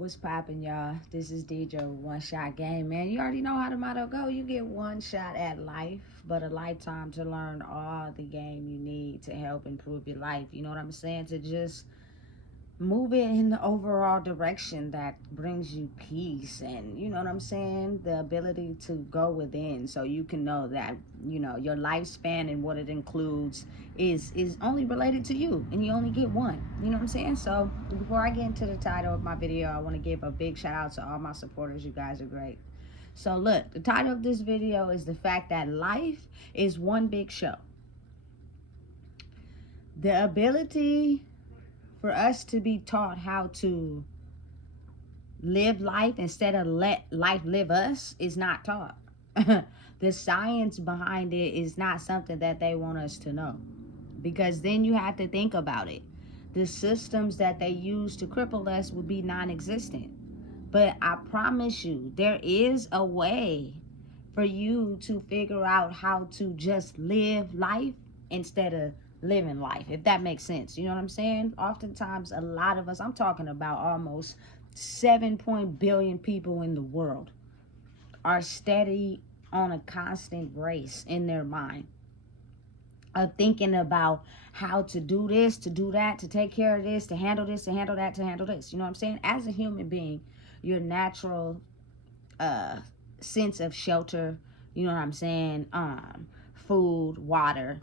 What's poppin', y'all? This is DJ One Shot Game, man. You already know how the motto go. You get one shot at life, but a lifetime to learn all the game you need to help improve your life. You know what I'm saying? To just move it in the overall direction that brings you peace, and you know what I'm saying, the ability to go within so you can know that your lifespan and what it includes is only related to you, and you only get one. You know what I'm saying? So before I get into the title of my video, I want to give a big shout out to all my supporters. You guys are great. So look, the title of this video is the fact that life is one big show. The ability for us to be taught how to live life instead of let life live us is not taught. The science behind it is not something that they want us to know, because then you have to think about it. The systems that they use to cripple us would be non-existent. But I promise you, there is a way for you to figure out how to just live life instead of living life, if that makes sense. You know what I'm saying? Oftentimes, a lot of us, I'm talking about almost 7 billion people in the world, are steady on a constant race in their mind of thinking about how to do this, to do that, to take care of this, to handle this, to handle that, to handle this. You know what I'm saying? As a human being, your natural sense of shelter, you know what I'm saying, food, water,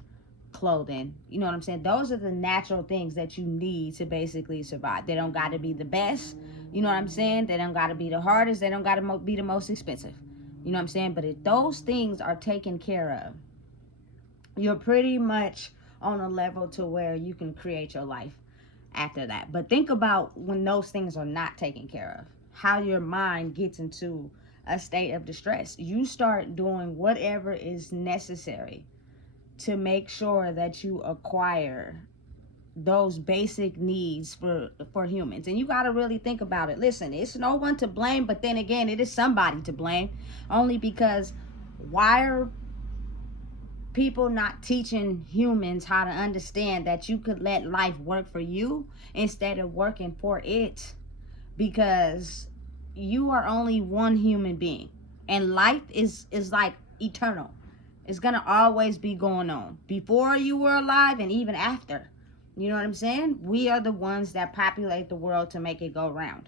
clothing, you know what I'm saying, those are the natural things that you need to basically survive. They don't got to be the best, you know what I'm saying, they don't got to be the hardest, they don't got to be the most expensive, you know what I'm saying. But if those things are taken care of, you're pretty much on a level to where you can create your life after that. But think about when those things are not taken care of, how your mind gets into a state of distress. You start doing whatever is necessary to make sure that you acquire those basic needs for humans. And you got to really think about it. Listen, it's no one to blame, but then again, it is somebody to blame, only because why are people not teaching humans how to understand that you could let life work for you instead of working for it? Because you are only one human being, and life is like eternal. It's gonna always be going on before you were alive and even after. You know what I'm saying? We are the ones that populate the world to make it go round.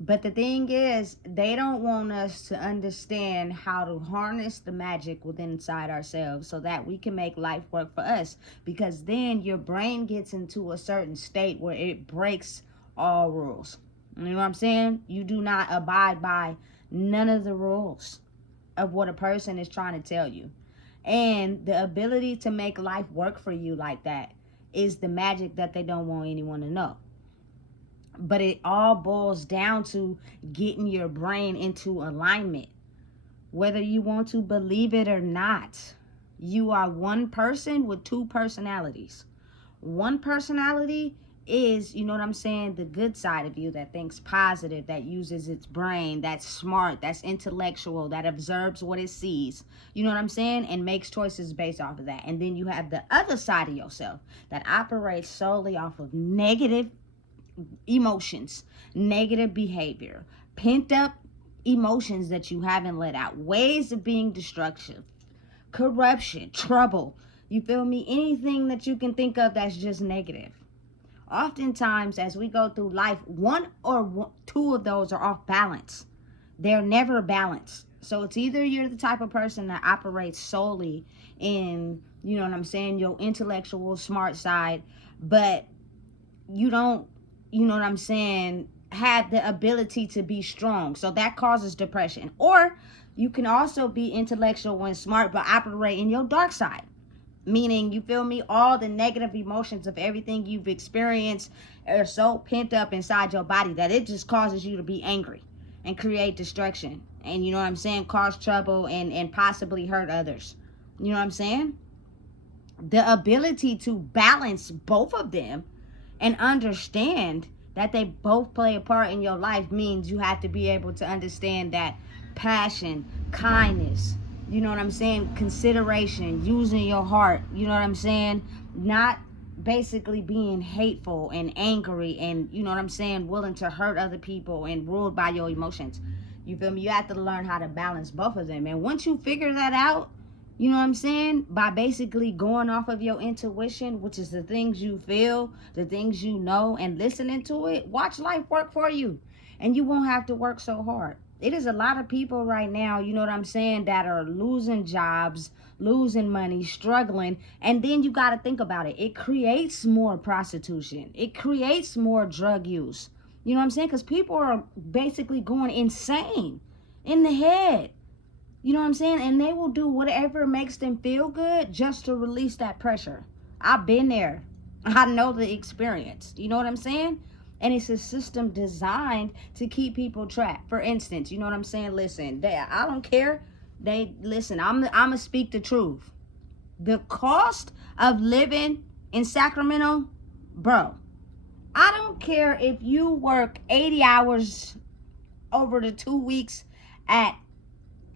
But the thing is, they don't want us to understand how to harness the magic within inside ourselves so that we can make life work for us. Because then your brain gets into a certain state where it breaks all rules. You know what I'm saying? You do not abide by none of the rules of what a person is trying to tell you. And the ability to make life work for you like that is the magic that they don't want anyone to know. But it all boils down to getting your brain into alignment. Whether you want to believe it or not, you are one person with two personalities. One personality is, you know what I'm saying, the good side of you that thinks positive, that uses its brain, that's smart, that's intellectual, that observes what it sees, you know what I'm saying, and makes choices based off of that. And then you have the other side of yourself that operates solely off of negative emotions, negative behavior, pent up emotions that you haven't let out, ways of being destructive, corruption, trouble, you feel me, anything that you can think of that's just negative. Oftentimes, as we go through life, two of those are off balance. They're never balanced. So it's either you're the type of person that operates solely in, you know what I'm saying, your intellectual, smart side, but you don't, you know what I'm saying, have the ability to be strong. So that causes depression. Or you can also be intellectual and smart, but operate in your dark side. Meaning, you feel me, all the negative emotions of everything you've experienced are so pent up inside your body that it just causes you to be angry and create destruction. And you know what I'm saying, cause trouble and possibly hurt others. You know what I'm saying? The ability to balance both of them and understand that they both play a part in your life means you have to be able to understand that passion, kindness, you know what I'm saying, consideration, using your heart, you know what I'm saying, not basically being hateful and angry and, you know what I'm saying, willing to hurt other people and ruled by your emotions. You feel me? You have to learn how to balance both of them. And once you figure that out, you know what I'm saying, by basically going off of your intuition, which is the things you feel, the things you know, and listening to it, watch life work for you. And you won't have to work so hard. It is a lot of people right now, you know what I'm saying, that are losing jobs, losing money, struggling. And then you got to think about it. It creates more prostitution. It creates more drug use. You know what I'm saying? Because people are basically going insane in the head. You know what I'm saying? And they will do whatever makes them feel good just to release that pressure. I've been there. I know the experience. You know what I'm saying? And it's a system designed to keep people trapped. For instance, you know what I'm saying? Listen, I don't care. Listen, I'm gonna speak the truth. The cost of living in Sacramento, bro, I don't care if you work 80 hours over the 2 weeks at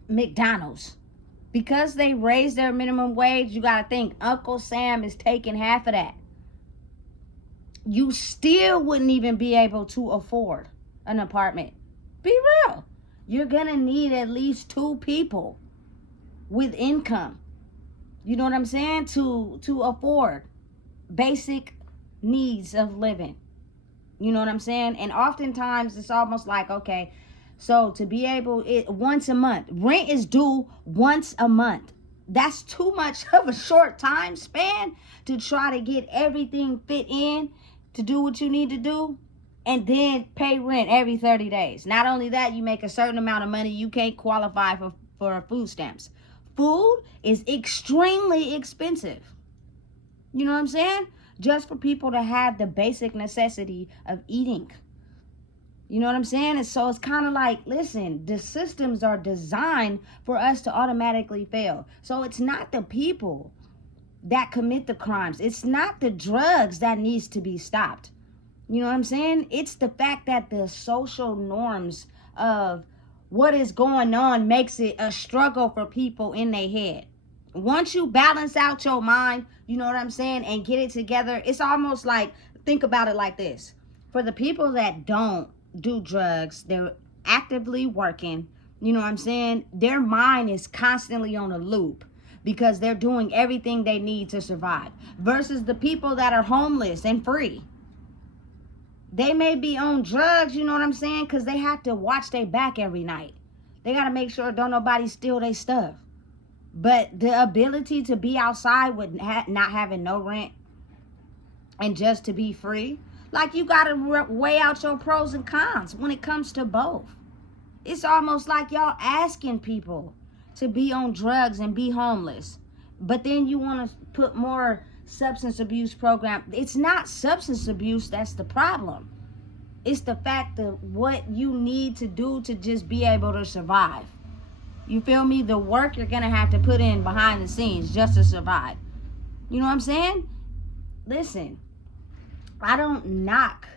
McDonald's. Because they raised their minimum wage, you got to think Uncle Sam is taking half of that. You still wouldn't even be able to afford an apartment. Be real. You're going to need at least 2 people with income. You know what I'm saying? To afford basic needs of living. You know what I'm saying? And oftentimes it's almost like, okay, so to be able, once a month, rent is due once a month. That's too much of a short time span to try to get everything fit in to do what you need to do and then pay rent every 30 days. Not only that, you make a certain amount of money, you can't qualify for food stamps. Food is extremely expensive. You know what I'm saying? Just for people to have the basic necessity of eating. You know what I'm saying? And so it's kind of like, listen, the systems are designed for us to automatically fail. So it's not the people that commit the crimes. It's not the drugs that needs to be stopped. You know what I'm saying? It's the fact that the social norms of what is going on makes it a struggle for people in their head. Once you balance out your mind, you know what I'm saying, and get it together, it's almost like, think about it like this. For the people that don't do drugs, they're actively working, you know what I'm saying, their mind is constantly on a loop because they're doing everything they need to survive. Versus the people that are homeless and free. They may be on drugs, you know what I'm saying, because they have to watch their back every night. They got to make sure don't nobody steal their stuff. But the ability to be outside with not having no rent and just to be free, like, you got to weigh out your pros and cons when it comes to both. It's almost like y'all asking people to be on drugs and be homeless. But then you want to put more substance abuse program. It's not substance abuse that's the problem. It's the fact of what you need to do to just be able to survive. You feel me? The work you're going to have to put in behind the scenes just to survive. You know what I'm saying? Listen, I don't knock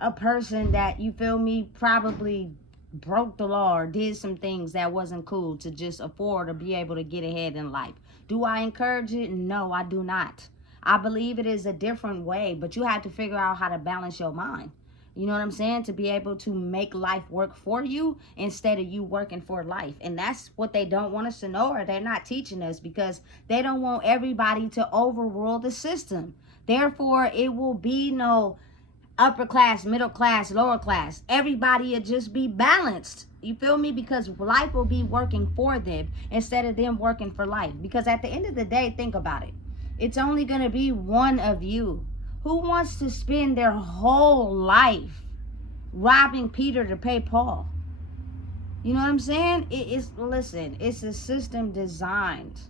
a person that, you feel me, probably broke the law or did some things that wasn't cool to just afford or be able to get ahead in life. Do I encourage it? No, I do not. I believe it is a different way, but you have to figure out how to balance your mind. You know what I'm saying? To be able to make life work for you instead of you working for life. And that's what they don't want us to know, or they're not teaching us, because they don't want everybody to overrule the system. Therefore, it will be no upper class, middle class, lower class. Everybody will just be balanced. You feel me? Because life will be working for them instead of them working for life. Because at the end of the day, think about it. It's only going to be one of you. Who wants to spend their whole life robbing Peter to pay Paul? You know what I'm saying? Listen, it's a system designed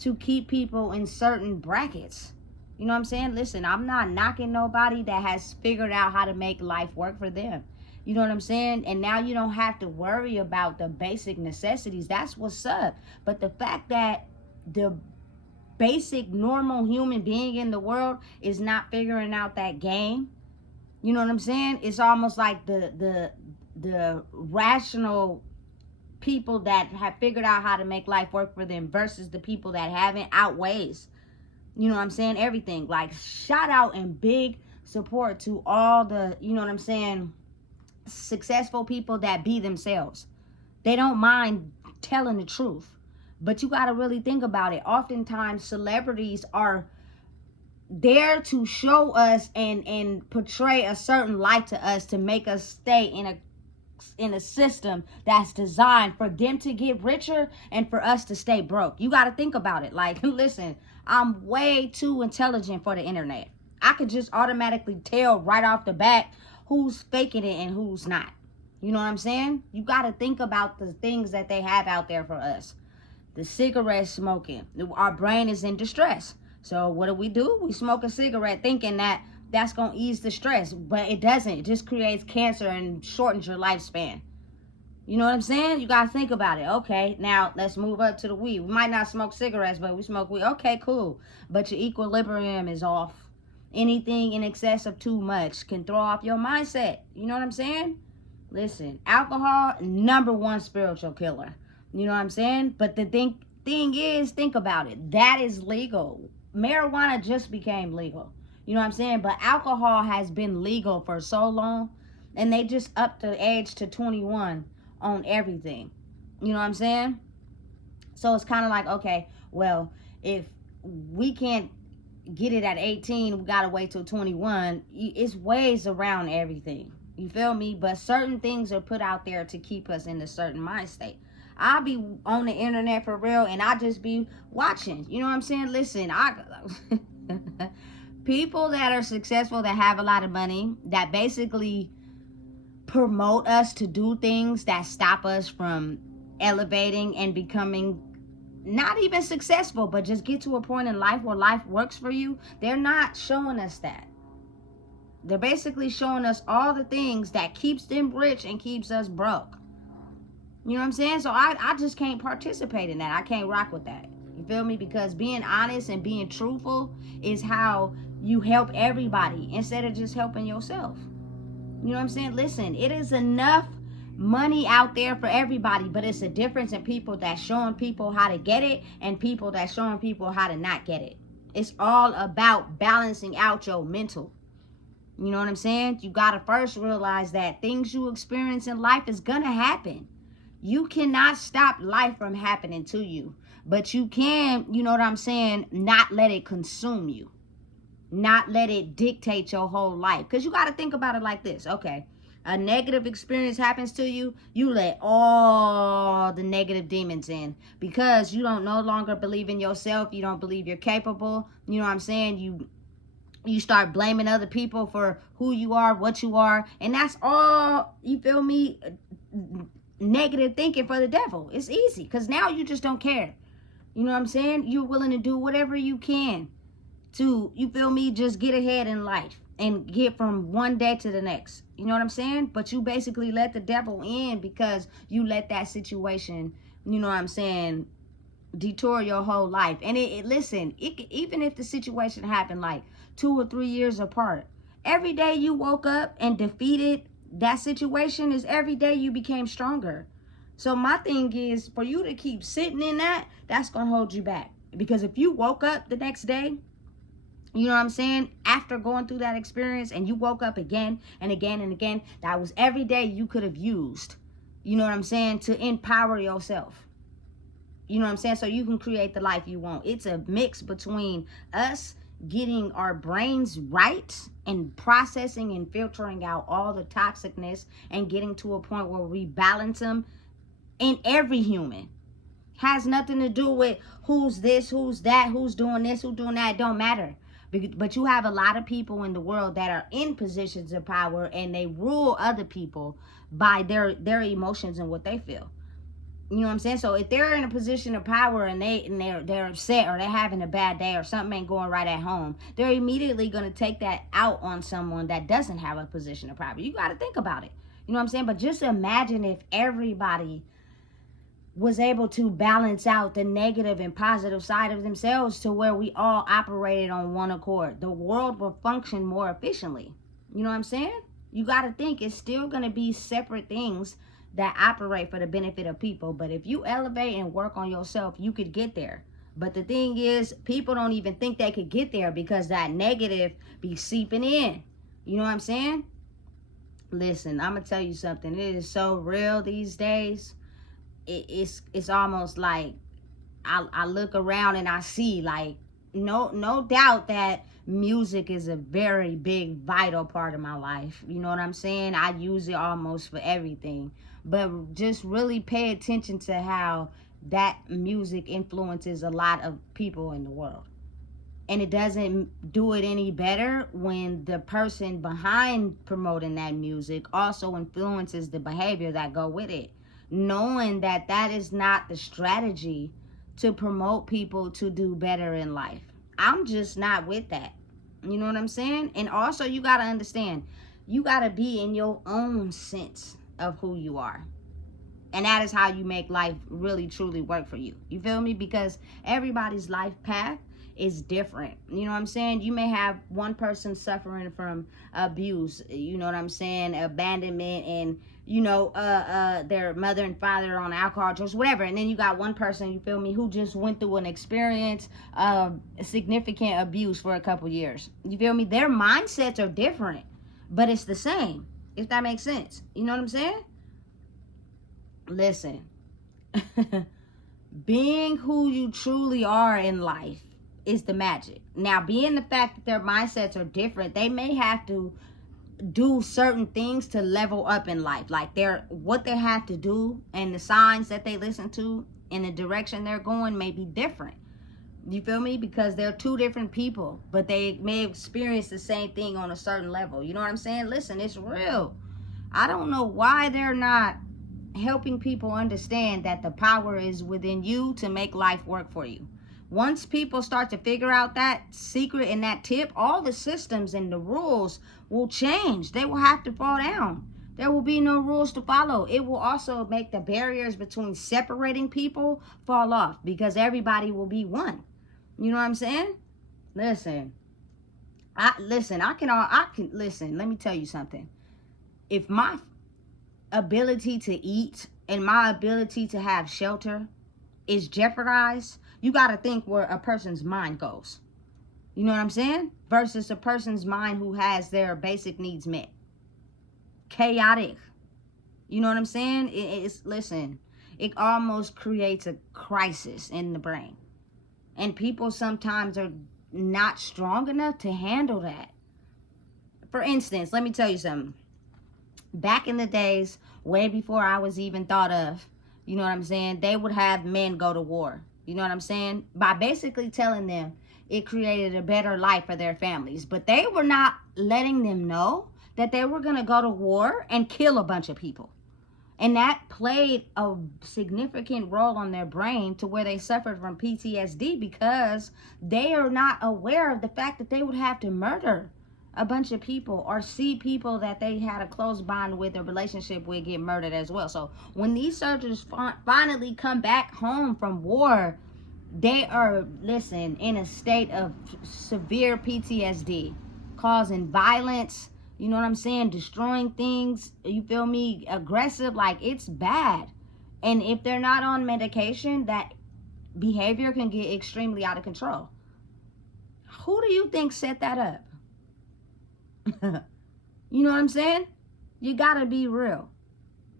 to keep people in certain brackets. You know what I'm saying? Listen, I'm not knocking nobody that has figured out how to make life work for them. You know what I'm saying? And now you don't have to worry about the basic necessities. That's what's up. But the fact that the basic normal human being in the world is not figuring out that game, you know what I'm saying? It's almost like the rational people that have figured out how to make life work for them versus the people that haven't outweighs You know what I'm saying? Everything. Like, shout out and big support to all the, you know what I'm saying, successful people that be themselves. They don't mind telling the truth. But you got to really think about it. Oftentimes, celebrities are there to show us and portray a certain light to us to make us stay in a system that's designed for them to get richer and for us to stay broke. You got to think about it. Like, listen, I'm way too intelligent for the internet. I could just automatically tell right off the bat who's faking it and who's not. You know what I'm saying? You got to think about the things that they have out there for us. The cigarette smoking. Our brain is in distress. So what do? We smoke a cigarette thinking that that's going to ease the stress. But it doesn't. It just creates cancer and shortens your lifespan. You know what I'm saying? You got to think about it. Okay, now let's move up to the weed. We might not smoke cigarettes, but we smoke weed. Okay, cool. But your equilibrium is off. Anything in excess of too much can throw off your mindset. You know what I'm saying? Listen, alcohol, #1 spiritual killer. You know what I'm saying? But the thing is, think about it. That is legal. Marijuana just became legal. You know what I'm saying? But alcohol has been legal for so long. And they just upped the age to 21 on everything. You know what I'm saying? So it's kind of like, okay, well, if we can't get it at 18, we got to wait till 21. It's ways around everything. You feel me? But certain things are put out there to keep us in a certain mind state. I'll be on the internet for real and I just be watching. You know what I'm saying? Listen, people that are successful, that have a lot of money, that basically promote us to do things that stop us from elevating and becoming not even successful, but just get to a point in life where life works for you. They're not showing us that. They're basically showing us all the things that keeps them rich and keeps us broke. You know what I'm saying? So I just can't participate in that. I can't rock with that. You feel me? Because being honest and being truthful is how you help everybody instead of just helping yourself. You know what I'm saying? Listen, it is enough money out there for everybody, but it's a difference in people that's showing people how to get it and people that's showing people how to not get it. It's all about balancing out your mental. You know what I'm saying? You got to first realize that things you experience in life is going to happen. You cannot stop life from happening to you, but you can, you know what I'm saying, not let it consume you. Not let it dictate your whole life. Because you got to think about it like this. Okay, a negative experience happens to you. You let all the negative demons in because you don't no longer believe in yourself. You don't believe you're capable. You know what I'm saying? You start blaming other people for who you are, what you are. And that's all, you feel me, negative thinking for the devil. It's easy because now you just don't care. You know what I'm saying? You're willing to do whatever you can to, you feel me, just get ahead in life and get from one day to the next. You know what I'm saying? But you basically let the devil in because you let that situation, you know what I'm saying, detour your whole life. And listen, even if the situation happened like 2 or 3 years apart, every day you woke up and defeated that situation is every day you became stronger. So my thing is, for you to keep sitting in that, that's going to hold you back. Because if you woke up the next day, you know what I'm saying, after going through that experience and you woke up again and again and again, that was every day you could have used, you know what I'm saying, to empower yourself. You know what I'm saying? So you can create the life you want. It's a mix between us getting our brains right and processing and filtering out all the toxicness and getting to a point where we balance them in every human. Has nothing to do with who's this, who's that, who's doing this, who's doing that. It don't matter. But you have a lot of people in the world that are in positions of power and they rule other people by their emotions and what they feel. You know what I'm saying? So if they're in a position of power and they're upset or they're having a bad day or something ain't going right at home, they're immediately going to take that out on someone that doesn't have a position of power. You got to think about it. You know what I'm saying? But just imagine if everybody was able to balance out the negative and positive side of themselves to where we all operated on one accord. The world will function more efficiently. You know what I'm saying? You got to think it's still going to be separate things that operate for the benefit of people. But if you elevate and work on yourself, you could get there. But the thing is, people don't even think they could get there because that negative be seeping in. You know what I'm saying? Listen, I'm gonna tell you something. It is so real these days. It's almost like I look around and I see, like, no doubt that music is a very big vital part of my life. You know what I'm saying? I use it almost for everything. But just really pay attention to how that music influences a lot of people in the world. And it doesn't do it any better when the person behind promoting that music also influences the behavior that go with it, knowing that that is not the strategy to promote people to do better in life. I'm just not with that. You know what I'm saying? And also, you got to understand, you got to be in your own sense of who you are. And that is how you make life really truly work for you. You feel me? Because everybody's life path is different. You know what I'm saying? You may have one person suffering from abuse, you know what I'm saying, abandonment, and their mother and father on alcohol, drugs, whatever. And then you got one person, you feel me, who just went through an experience of significant abuse for a couple years. You feel me? Their mindsets are different, but it's the same, if that makes sense. You know what I'm saying? Listen, being who you truly are in life is the magic. Now, being the fact that their mindsets are different, they may have to do certain things to level up in life. Like what they have to do and the signs that they listen to and the direction they're going may be different. You feel me? Because they're two different people, but they may experience the same thing on a certain level. You know what I'm saying? Listen, it's real. I don't know why they're not helping people understand that the power is within you to make life work for you. Once people start to figure out that secret and that tip, all the systems and the rules will change. They will have to fall down. There will be no rules to follow. It will also make the barriers between separating people fall off because everybody will be one. You know what I'm saying? Listen. I can listen. Let me tell you something. If my ability to eat and my ability to have shelter is jeopardized, you got to think where a person's mind goes. You know what I'm saying? Versus a person's mind who has their basic needs met. Chaotic. You know what I'm saying? Listen, it almost creates a crisis in the brain. And people sometimes are not strong enough to handle that. For instance, let me tell you something. Back in the days, way before I was even thought of, you know what I'm saying, they would have men go to war. You know what I'm saying? By basically telling them it created a better life for their families. But they were not letting them know that they were going to go to war and kill a bunch of people. And that played a significant role on their brain to where they suffered from PTSD because they are not aware of the fact that they would have to murder a bunch of people or see people that they had a close bond with or relationship with get murdered as well. So when these soldiers finally come back home from war, they are, listen, in a state of severe PTSD, causing violence, you know what I'm saying, destroying things, you feel me, aggressive, like it's bad. And if they're not on medication, that behavior can get extremely out of control. Who do you think set that up? You know what I'm saying? You gotta be real.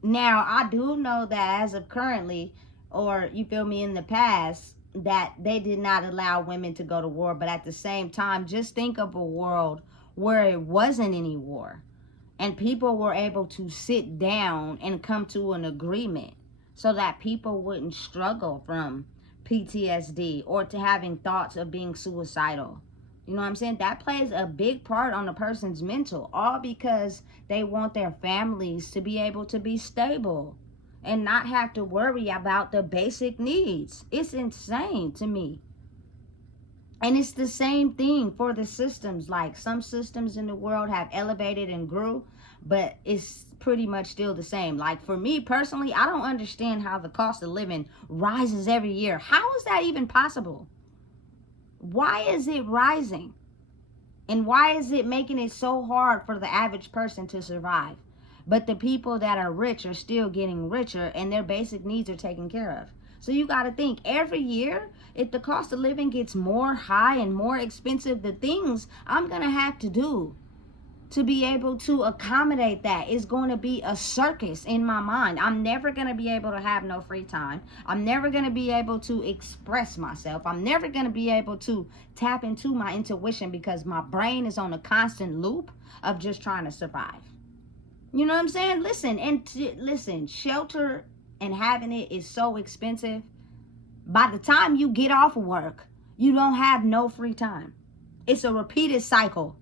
Now, I do know that as of currently, or you feel me, in the past, that they did not allow women to go to war. But at the same time, just think of a world where it wasn't any war and people were able to sit down and come to an agreement so that people wouldn't struggle from PTSD or to having thoughts of being suicidal. You know what I'm saying? That plays a big part on a person's mental, all because they want their families to be able to be stable and not have to worry about the basic needs. It's insane to me. And it's the same thing for the systems. Like, some systems in the world have elevated and grew, but it's pretty much still the same. Like, for me personally, I don't understand how the cost of living rises every year. How is that even possible? Why is it rising? And why is it making it so hard for the average person to survive? But the people that are rich are still getting richer and their basic needs are taken care of. So you got to think every year, if the cost of living gets more high and more expensive, the things I'm going to have to do to be able to accommodate that is going to be a circus in my mind. I'm never going to be able to have no free time. I'm never going to be able to express myself. I'm never going to be able to tap into my intuition because my brain is on a constant loop of just trying to survive. You know what I'm saying? Listen, shelter and having it is so expensive. By the time you get off of work, you don't have no free time. It's a repeated cycle.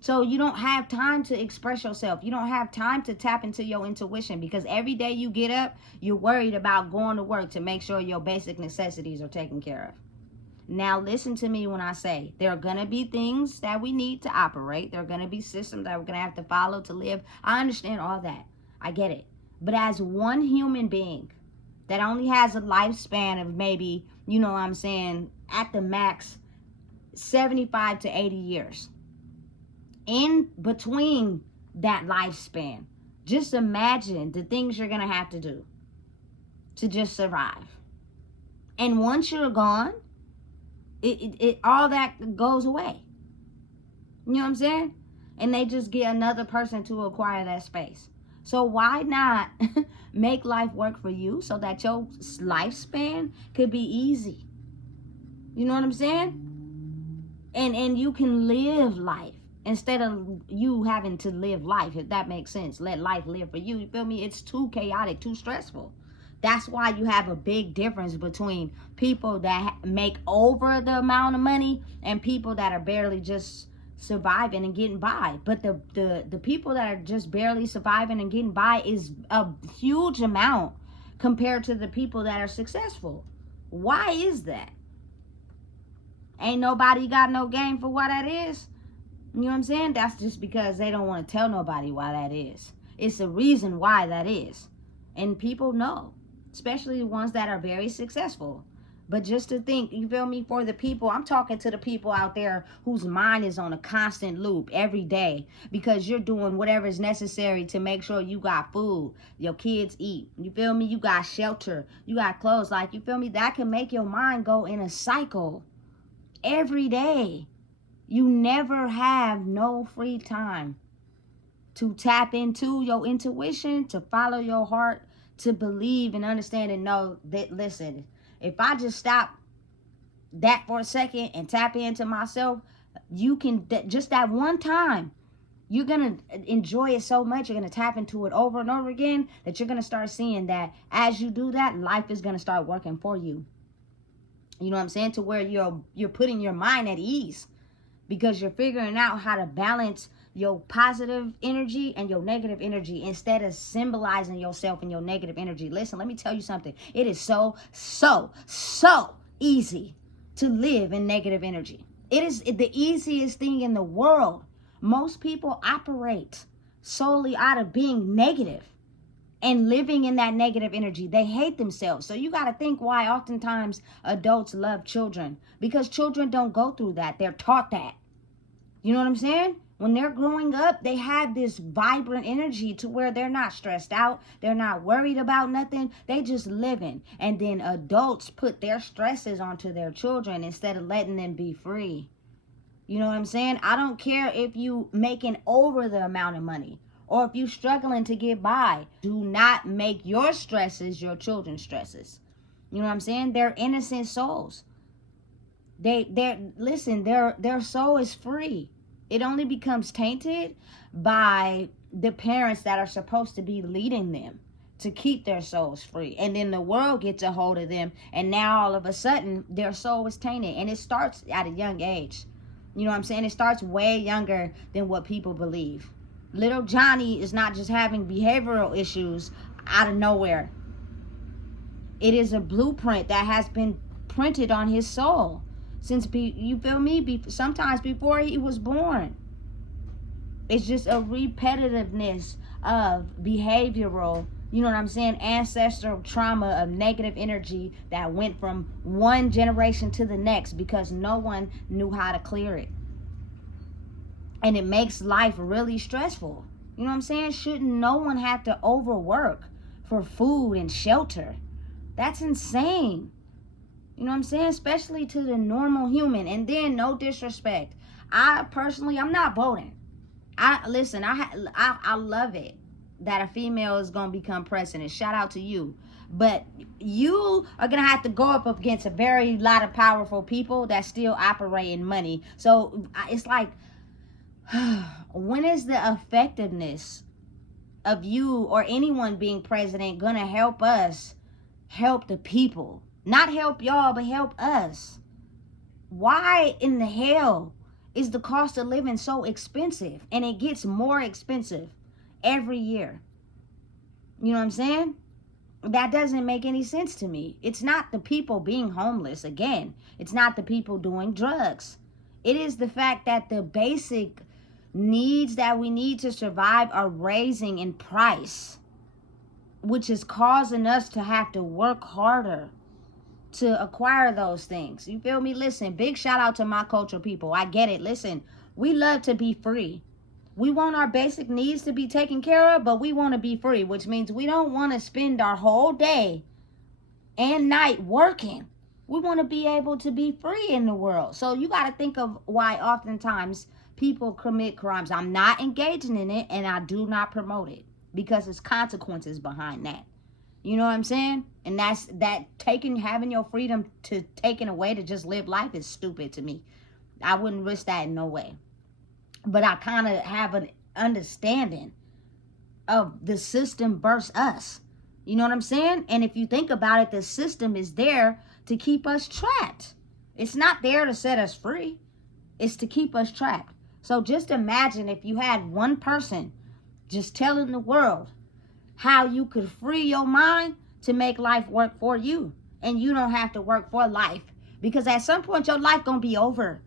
So you don't have time to express yourself. You don't have time to tap into your intuition because every day you get up, you're worried about going to work to make sure your basic necessities are taken care of. Now listen to me when I say there are going to be things that we need to operate. There are going to be systems that we're going to have to follow to live. I understand all that. I get it. But as one human being that only has a lifespan of maybe, you know what I'm saying, at the max 75 to 80 years. In between that lifespan, just imagine the things you're going to have to do to just survive. And once you're gone, it all that goes away. You know what I'm saying? And they just get another person to acquire that space. So why not make life work for you so that your lifespan could be easy? You know what I'm saying? And you can live life. Instead of you having to live life, if that makes sense. Let life live for you. You feel me? It's too chaotic, too stressful. That's why you have a big difference between people that make over the amount of money and people that are barely just surviving and getting by. But the people that are just barely surviving and getting by is a huge amount compared to the people that are successful. Why is that? Ain't nobody got no game for why that is. You know what I'm saying? That's just because they don't want to tell nobody why that is. It's a reason why that is. And people know, especially the ones that are very successful. But just to think, you feel me, for the people, I'm talking to the people out there whose mind is on a constant loop every day because you're doing whatever is necessary to make sure you got food, your kids eat. You feel me? You got shelter, you got clothes. Like, you feel me? That can make your mind go in a cycle every day. You never have no free time to tap into your intuition, to follow your heart, to believe and understand and know that, listen, if I just stop that for a second and tap into myself, you can, just that one time, you're going to enjoy it so much. You're going to tap into it over and over again that you're going to start seeing that as you do that, life is going to start working for you. You know what I'm saying? To where you're putting your mind at ease. Because you're figuring out how to balance your positive energy and your negative energy instead of symbolizing yourself in your negative energy. Listen, let me tell you something. It is so easy to live in negative energy. It is the easiest thing in the world. Most people operate solely out of being negative and living in that negative energy. They hate themselves. So you got to think why oftentimes adults love children. Because children don't go through that. They're taught that. You know what I'm saying? When they're growing up, they have this vibrant energy to where they're not stressed out. They're not worried about nothing. They just living. And then adults put their stresses onto their children instead of letting them be free. You know what I'm saying? I don't care if you making over the amount of money or if you struggling to get by. Do not make your stresses your children's stresses. You know what I'm saying? They're innocent souls. Their soul is free. It only becomes tainted by the parents that are supposed to be leading them to keep their souls free. And then the world gets a hold of them, and now all of a sudden their soul is tainted. And it starts at a young age. You know what I'm saying? It starts way younger than what people believe. Little Johnny is not just having behavioral issues out of nowhere. It is a blueprint that has been printed on his soul. You feel me? Sometimes before he was born. It's just a repetitiveness of behavioral, you know what I'm saying, ancestral trauma of negative energy that went from one generation to the next because no one knew how to clear it. And it makes life really stressful. You know what I'm saying? Shouldn't no one have to overwork for food and shelter? That's insane. You know what I'm saying? Especially to the normal human. And then, no disrespect, I personally, I'm not voting. I love it that a female is gonna become president. Shout out to you. But you are gonna have to go up against a very lot of powerful people that still operate in money. So it's like, when is the effectiveness of you or anyone being president gonna help us help the people? Not help y'all, but help us. Why in the hell is the cost of living so expensive? And it gets more expensive every year. You know what I'm saying? That doesn't make any sense to me. It's not the people being homeless. Again, it's not the people doing drugs. It is the fact that the basic needs that we need to survive are raising in price, which is causing us to have to work harder to acquire those things. You feel me? Listen, big shout out to my cultural people. I get it. Listen, we love to be free. We want our basic needs to be taken care of, but we want to be free, which means we don't want to spend our whole day and night working. We want to be able to be free in the world. So you got to think of why oftentimes people commit crimes. I'm not engaging in it, and I do not promote it, because there's consequences behind that. You know what I'm saying? And that's that having your freedom to taken away to just live life is stupid to me. I wouldn't risk that in no way. But I kind of have an understanding of the system versus us. You know what I'm saying? And if you think about it, the system is there to keep us trapped. It's not there to set us free. It's to keep us trapped. So just imagine if you had one person just telling the world how you could free your mind to make life work for you. And you don't have to work for life. Because at some point your life gonna be over.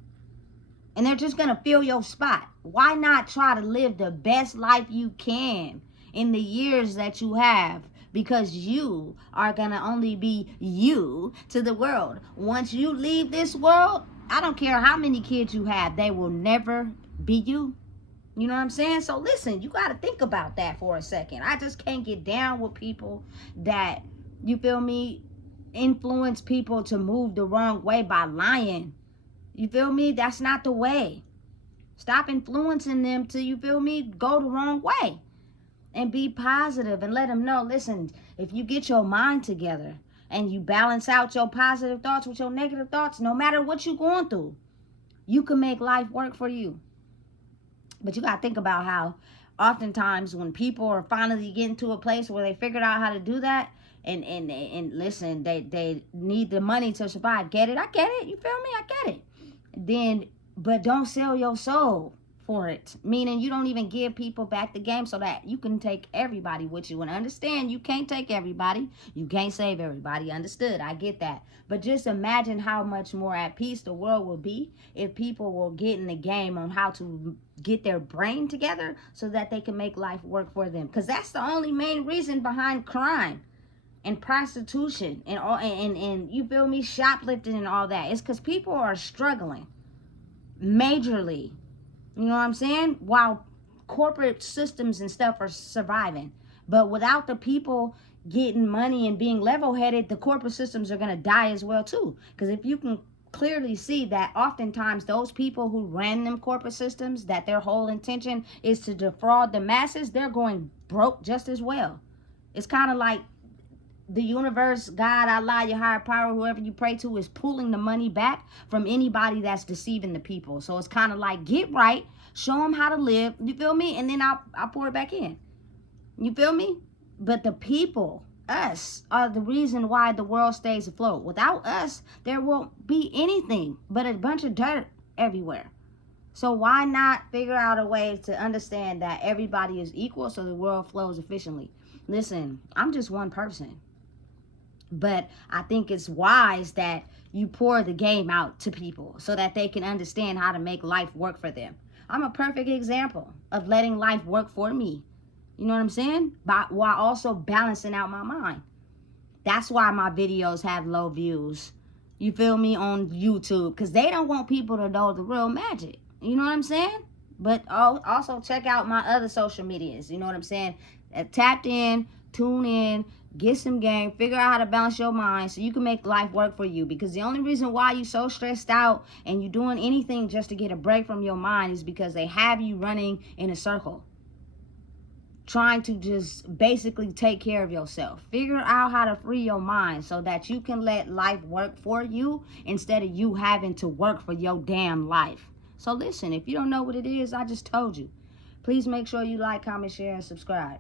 And they're just gonna fill your spot. Why not try to live the best life you can in the years that you have? Because you are gonna only be you to the world. Once you leave this world, I don't care how many kids you have, they will never be you. You know what I'm saying? So listen, you got to think about that for a second. I just can't get down with people that, you feel me, influence people to move the wrong way by lying. You feel me? That's not the way. Stop influencing them to, you feel me, go the wrong way. And be positive and let them know, listen, if you get your mind together and you balance out your positive thoughts with your negative thoughts, no matter what you're going through, you can make life work for you. But you got to think about how oftentimes when people are finally getting to a place where they figured out how to do that, and listen, they need the money to survive. Get it? I get it. You feel me? I get it. Then, but don't sell your soul for it. Meaning you don't even give people back the game so that you can take everybody with you. And understand, you can't take everybody. You can't save everybody. Understood? I get that. But just imagine how much more at peace the world will be if people will get in the game on how to get their brain together so that they can make life work for them. Because that's the only main reason behind crime and prostitution and all, and you feel me, shoplifting and all that. It's because people are struggling majorly. You know what I'm saying? While corporate systems and stuff are surviving. But without the people getting money and being level-headed, the corporate systems are going to die as well too. Because if you can clearly see that oftentimes those people who ran them corporate systems, that their whole intention is to defraud the masses, they're going broke just as well. It's kind of like the universe, God, Allah, your higher power, whoever you pray to, is pulling the money back from anybody that's deceiving the people. So it's kind of like, get right, show them how to live, you feel me? And then I'll pour it back in. You feel me? But the people, us, are the reason why the world stays afloat. Without us, there won't be anything but a bunch of dirt everywhere. So why not figure out a way to understand that everybody is equal so the world flows efficiently? Listen, I'm just one person. But I think it's wise that you pour the game out to people so that they can understand how to make life work for them. I'm a perfect example of letting life work for me. You know what I'm saying? While also balancing out my mind. That's why my videos have low views. You feel me? On YouTube. Because they don't want people to know the real magic. You know what I'm saying? But also check out my other social medias. You know what I'm saying? Tapped in, tune in, get some game, figure out how to balance your mind so you can make life work for you. Because the only reason why you're so stressed out and you're doing anything just to get a break from your mind is because they have you running in a circle, trying to just basically take care of yourself. Figure out how to free your mind so that you can let life work for you instead of you having to work for your damn life. So listen, if you don't know what it is, I just told you. Please make sure you like, comment, share, and subscribe.